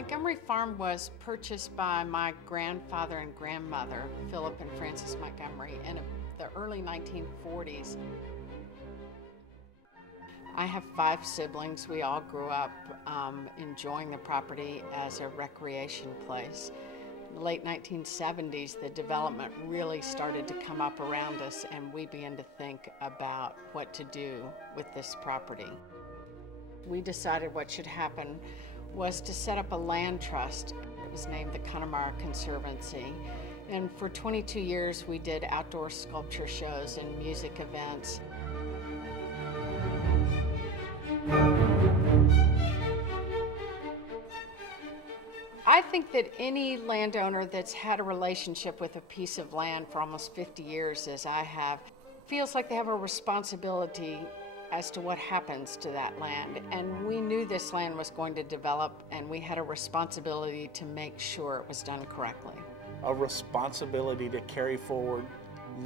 Montgomery Farm was purchased by my grandfather and grandmother, Philip and Frances Montgomery, in the early 1940s. I have 5 siblings. We all grew up enjoying the property as a recreation place. In the late 1970s, the development really started to come up around us, and we began to think about what to do with this property. We decided what should happen was to set up a land trust. It was named the Connemara Conservancy. And for 22 years, we did outdoor sculpture shows and music events. I think that any landowner that's had a relationship with a piece of land for almost 50 years, as I have, feels like they have a responsibility as to what happens to that land. And we knew this land was going to develop, and we had a responsibility to make sure it was done correctly. A responsibility to carry forward,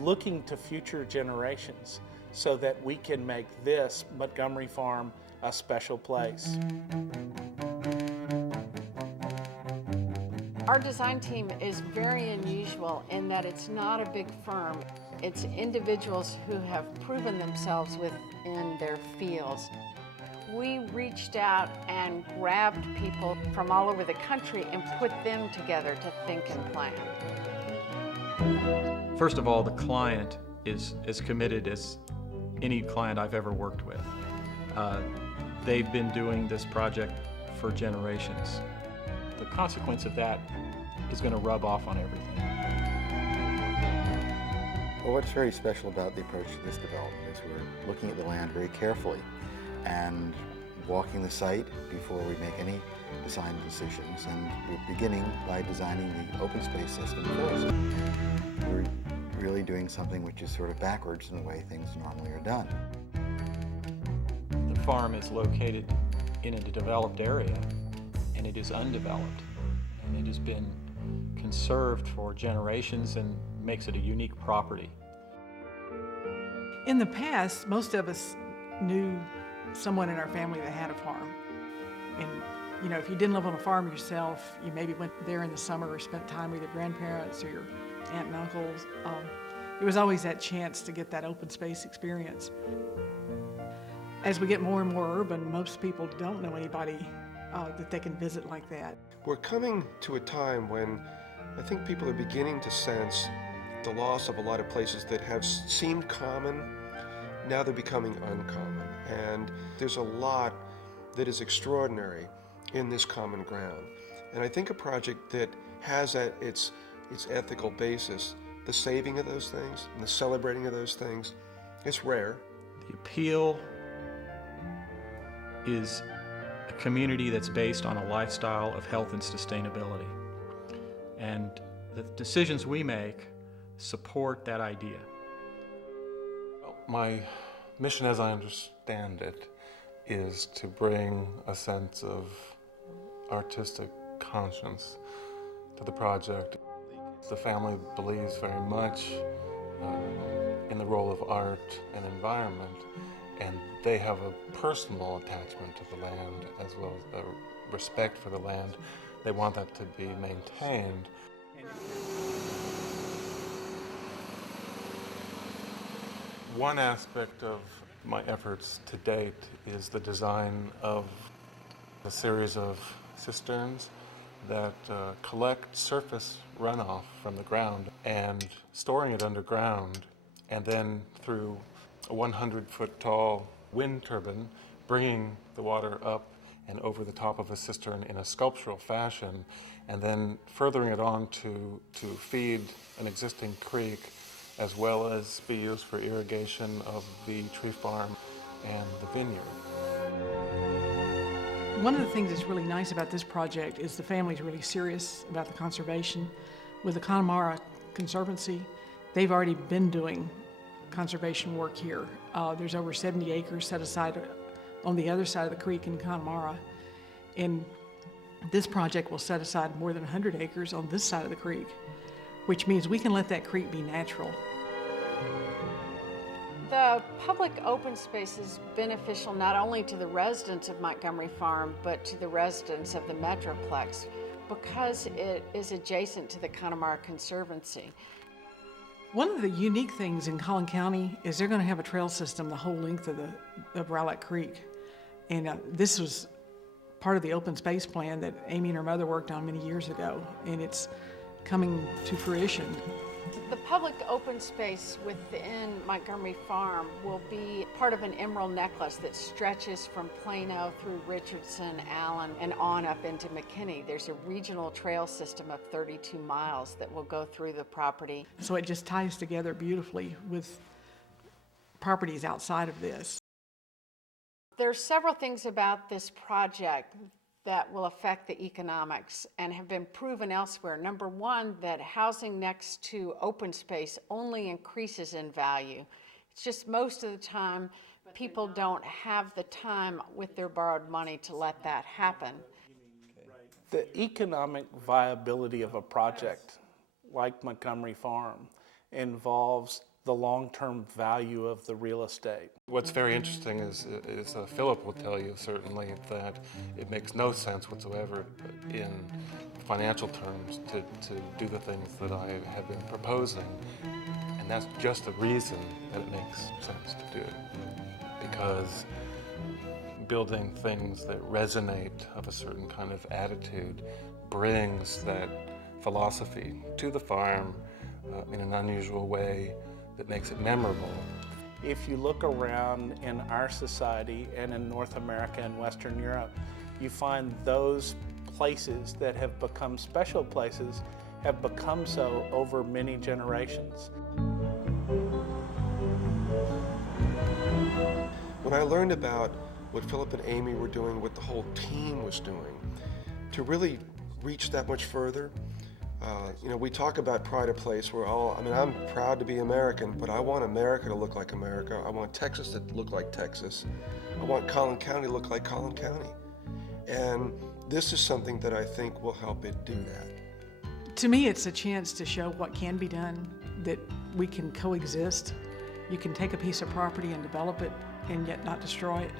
looking to future generations so that we can make this Montgomery Farm a special place. Our design team is very unusual in that it's not a big firm. It's individuals who have proven themselves within their fields. We reached out and grabbed people from all over the country and put them together to think and plan. First of all, the client is as committed as any client I've ever worked with. They've been doing this project for generations. The consequence of that is going to rub off on everything. Well, what's very special about the approach to this development is we're looking at the land very carefully and walking the site before we make any design decisions, and we're beginning by designing the open space system first. We're really doing something which is sort of backwards in the way things normally are done. The farm is located in a developed area, and it is undeveloped, and it has been conserved for generations and makes it a unique property. In the past, most of us knew someone in our family that had a farm. And you know, if you didn't live on a farm yourself, you maybe went there in the summer or spent time with your grandparents or your aunt and uncles. There was always that chance to get that open space experience. As we get more and more urban, most people don't know anybody that they can visit like that. We're coming to a time when I think people are beginning to sense the loss of a lot of places that have seemed common. Now they're becoming uncommon, and there's a lot that is extraordinary in this common ground. And I think a project that has at its ethical basis the saving of those things and the celebrating of those things, it's rare. The appeal is a community that's based on a lifestyle of health and sustainability. And the decisions we make support that idea. My mission, as I understand it, is to bring a sense of artistic conscience to the project. The family believes very much in the role of art and environment, and they have a personal attachment to the land as well as a respect for the land. They want that to be maintained. One aspect of my efforts to date is the design of a series of cisterns that collect surface runoff from the ground and storing it underground, and then through a 100-foot tall wind turbine bringing the water up and over the top of a cistern in a sculptural fashion, and then furthering it on to feed an existing creek, as well as be used for irrigation of the tree farm and the vineyard. One of the things that's really nice about this project is the family's really serious about the conservation. With the Connemara Conservancy, they've already been doing conservation work here. There's over 70 acres set aside on the other side of the creek in Connemara, and this project will set aside more than 100 acres on this side of the creek, which means we can let that creek be natural. The public open space is beneficial not only to the residents of Montgomery Farm, but to the residents of the Metroplex because it is adjacent to the Connemara Conservancy. One of the unique things in Collin County is they're going to have a trail system the whole length of Rowlett Creek. And this was part of the open space plan that Amy and her mother worked on many years ago, and it's coming to fruition. The public open space within Montgomery Farm will be part of an emerald necklace that stretches from Plano through Richardson, Allen, and on up into McKinney. There's a regional trail system of 32 miles that will go through the property. So it just ties together beautifully with properties outside of this. There's several things about this project that will affect the economics and have been proven elsewhere. Number one, that housing next to open space only increases in value. It's just most of the time people don't have the time with their borrowed money to let that happen. The economic viability of a project like Montgomery Farm involves the long-term value of the real estate. What's very interesting is Philip will tell you certainly that it makes no sense whatsoever in financial terms to do the things that I have been proposing. And that's just the reason that it makes sense to do it. Because building things that resonate of a certain kind of attitude brings that philosophy to the farm in an unusual way that makes it memorable. If you look around in our society and in North America and Western Europe, you find those places that have become special places have become so over many generations. When I learned about what Philip and Amy were doing, what the whole team was doing, to really reach that much further, we talk about pride of place. I'm proud to be American, but I want America to look like America. I want Texas to look like Texas. I want Collin County to look like Collin County. And this is something that I think will help it do that. To me, it's a chance to show what can be done, that we can coexist. You can take a piece of property and develop it and yet not destroy it.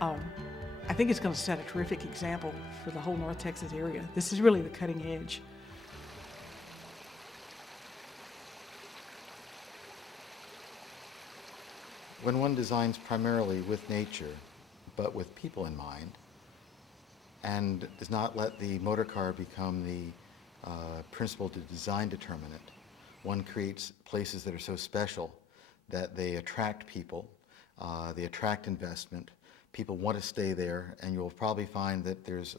I think it's going to set a terrific example for the whole North Texas area. This is really the cutting edge. When one designs primarily with nature, but with people in mind, and does not let the motor car become the principle to design determinant, one creates places that are so special that they attract people, they attract investment, people want to stay there, and you'll probably find that there's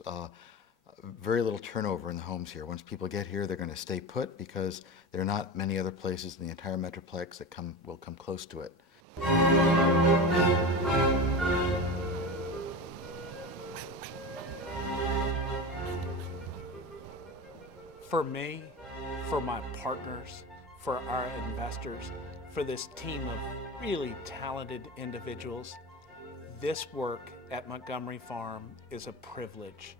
very little turnover in the homes here. Once people get here, they're going to stay put because there are not many other places in the entire Metroplex that will come close to it. For me, for my partners, for our investors, for this team of really talented individuals, this work at Montgomery Farm is a privilege.